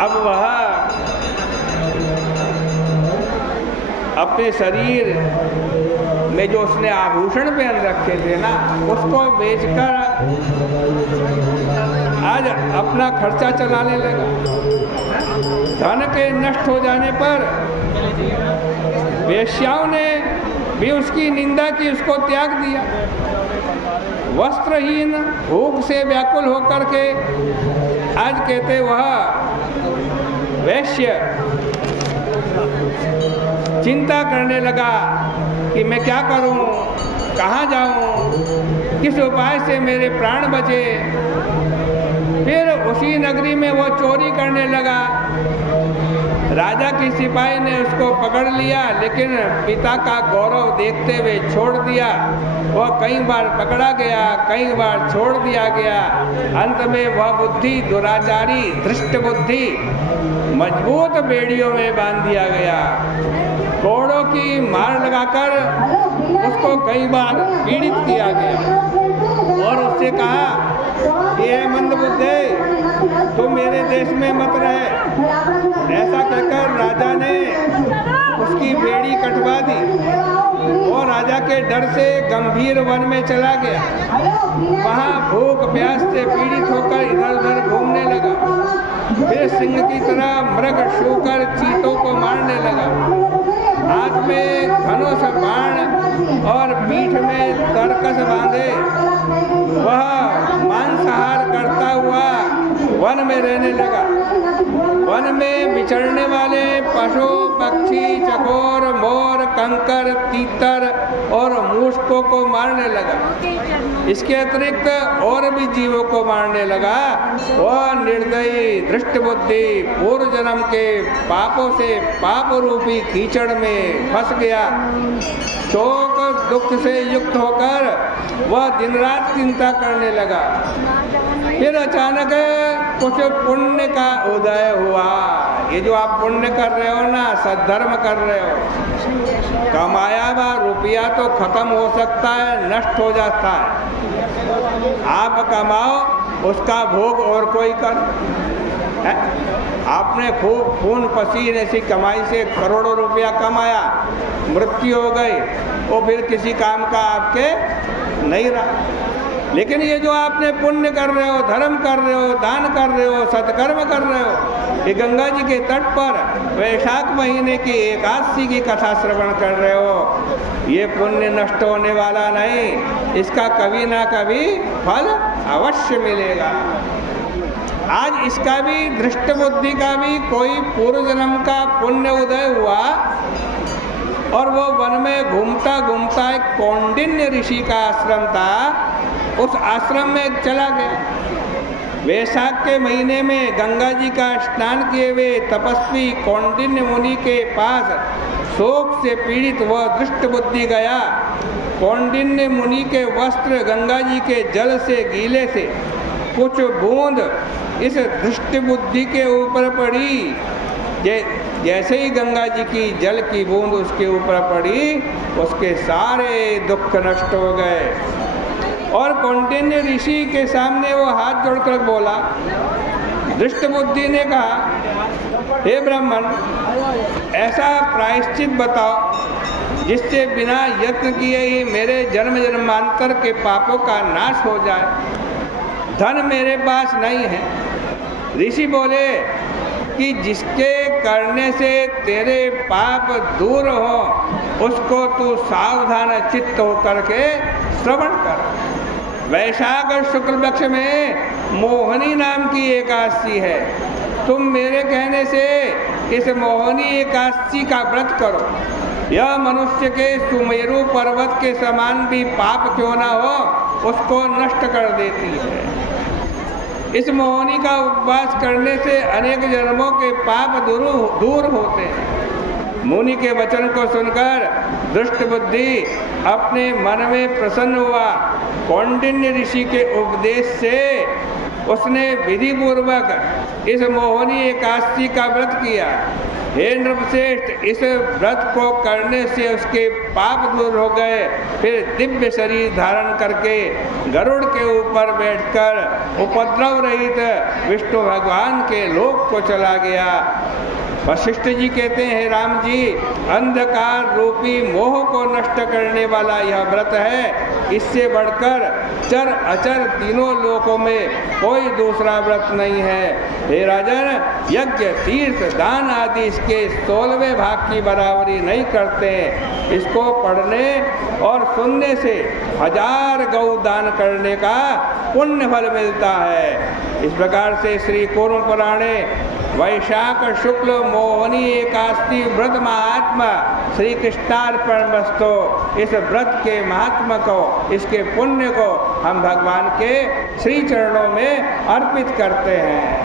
अब वह अपने शरीर में जो उसने आभूषण पहन रखे थे ना, उसको बेचकर आज अपना खर्चा चलाने लगा। धन के नष्ट हो जाने पर वेश्याओं ने भी उसकी निंदा की, उसको त्याग दिया। वस्त्रहीन भूख से व्याकुल होकर के आज कहते वह वैश्य चिंता करने लगा कि मैं क्या करूं, कहाँ जाऊं, किस उपाय से मेरे प्राण बचे। फिर उसी नगरी में वो चोरी करने लगा। राजा की सिपाही ने उसको पकड़ लिया, लेकिन पिता का गौरव देखते हुए छोड़ दिया। वह कई बार पकड़ा गया, कई बार छोड़ दिया गया। अंत में वह बुद्धि दुराचारी धृष्ट बुद्धि मजबूत बेड़ियों में बांध दिया गया। कोड़ों की मार लगाकर उसको कई बार पीड़ित किया गया और उससे कहा, ये मंदबुद्धे, तुम मेरे देश में मत रहे। ऐसा कहकर राजा ने उसकी बेड़ी कटवा दी और राजा के डर से गंभीर वन में चला गया। वहाँ भूख प्यास से पीड़ित होकर इधर उधर घूमने लगा। फिर सिंह की तरह मृग छूकर चीतों को मारने लगा। हाथ में धनुष बाण और पीठ में तरकस बांधे वह मांसाहार करता हुआ वन में रहने लगा। वन में विचरने वाले पशु पक्षी, चकोर, मोर, कंकर, तीतर और मूषकों को मारने लगा। इसके अतिरिक्त और भी जीवों को मारने लगा। वह निर्दयी धृष्ट बुद्धि पूर्व जन्म के पापों से पाप रूपी कीचड़ में फंस गया। शोक दुख से युक्त होकर वह दिन रात चिंता करने लगा। फिर अचानक कुछ पुण्य का उदय हुआ। ये जो आप पुण्य कर रहे हो ना, सद्धर्म कर रहे हो, कमाया हुआ रुपया तो खत्म हो सकता है, नष्ट हो जाता है। आप कमाओ, उसका भोग और कोई कर। आपने खूब खून पसीने से कमाई से करोड़ों रुपया कमाया, मृत्यु हो गई, वो फिर किसी काम का आपके नहीं रहा। लेकिन ये जो आपने पुण्य कर रहे हो, धर्म कर रहे हो, दान कर रहे हो, सत्कर्म कर रहे हो, ये गंगा जी के तट पर वैशाख महीने की एकादशी की कथा श्रवण कर रहे हो, ये पुण्य नष्ट होने वाला नहीं, इसका कभी ना कभी फल अवश्य मिलेगा। आज इसका भी धृष्ट बुद्धि का भी कोई पूर्व जन्म का पुण्य उदय हुआ और वो वन में घूमता घूमता एक कौंडिन्य ऋषि का आश्रम था, उस आश्रम में चला गया। वैशाख के महीने में गंगा जी का स्नान किए हुए तपस्वी कौंडिन्य मुनि के पास शोक से पीड़ित वह धृष्ट बुद्धि गया। कौंडिन्य मुनि के वस्त्र गंगा जी के जल से गीले से कुछ बूंद इस धृष्ट बुद्धि के ऊपर पड़ी। जैसे ही गंगा जी की जल की बूंद उसके ऊपर पड़ी, उसके सारे दुख नष्ट हो गए। और कौंडिन्य ऋषि के सामने वो हाथ जोड़कर बोला। धृष्ट बुद्धि ने कहा, हे ब्राह्मण, ऐसा प्रायश्चित बताओ जिससे बिना यत्न किए ही मेरे जन्म जन्मांतर के पापों का नाश हो जाए। धन मेरे पास नहीं है। ऋषि बोले कि जिसके करने से तेरे पाप दूर हो उसको तू सावधान चित्त होकर के श्रवण कर। वैशाख शुक्ल पक्ष में मोहिनी नाम की एकादशी है। तुम मेरे कहने से इस मोहिनी एकादशी का व्रत करो। यह मनुष्य के सुमेरु पर्वत के समान भी पाप क्यों ना हो, उसको नष्ट कर देती है। इस मोहिनी का उपवास करने से अनेक जन्मों के पाप दूर होते हैं। मुनि के वचन को सुनकर दुष्ट बुद्धि अपने मन में प्रसन्न हुआ। कौंडिन्य ऋषि के उपदेश से उसने विधि पूर्वक इस मोहिनी एकादशी का व्रत किया। हे नृपश्रेष्ठ, इस व्रत को करने से उसके पाप दूर हो गए। फिर दिव्य शरीर धारण करके गरुड़ के ऊपर बैठकर उपद्रव रहित विष्णु भगवान के लोक को चला गया। वशिष्ठ जी कहते हैं, राम जी, अंधकार रूपी मोह को नष्ट करने वाला यह व्रत है। इससे बढ़कर चर अचर तीनों लोकों में कोई दूसरा व्रत नहीं है। हे राजन, यज्ञ, तीर्थ, दान आदि इसके 16वें भाग की बराबरी नहीं करते। इसको पढ़ने और सुनने से 1000 गौ दान करने का पुण्य फल मिलता है। इस प्रकार से श्री कूर्म पुराणे वैशाख शुक्ल मोहनी एकादशी व्रत महात्मा श्री कृष्णार्पणमस्तु। इस व्रत के महात्मा को, इसके पुण्य को हम भगवान के श्री चरणों में अर्पित करते हैं।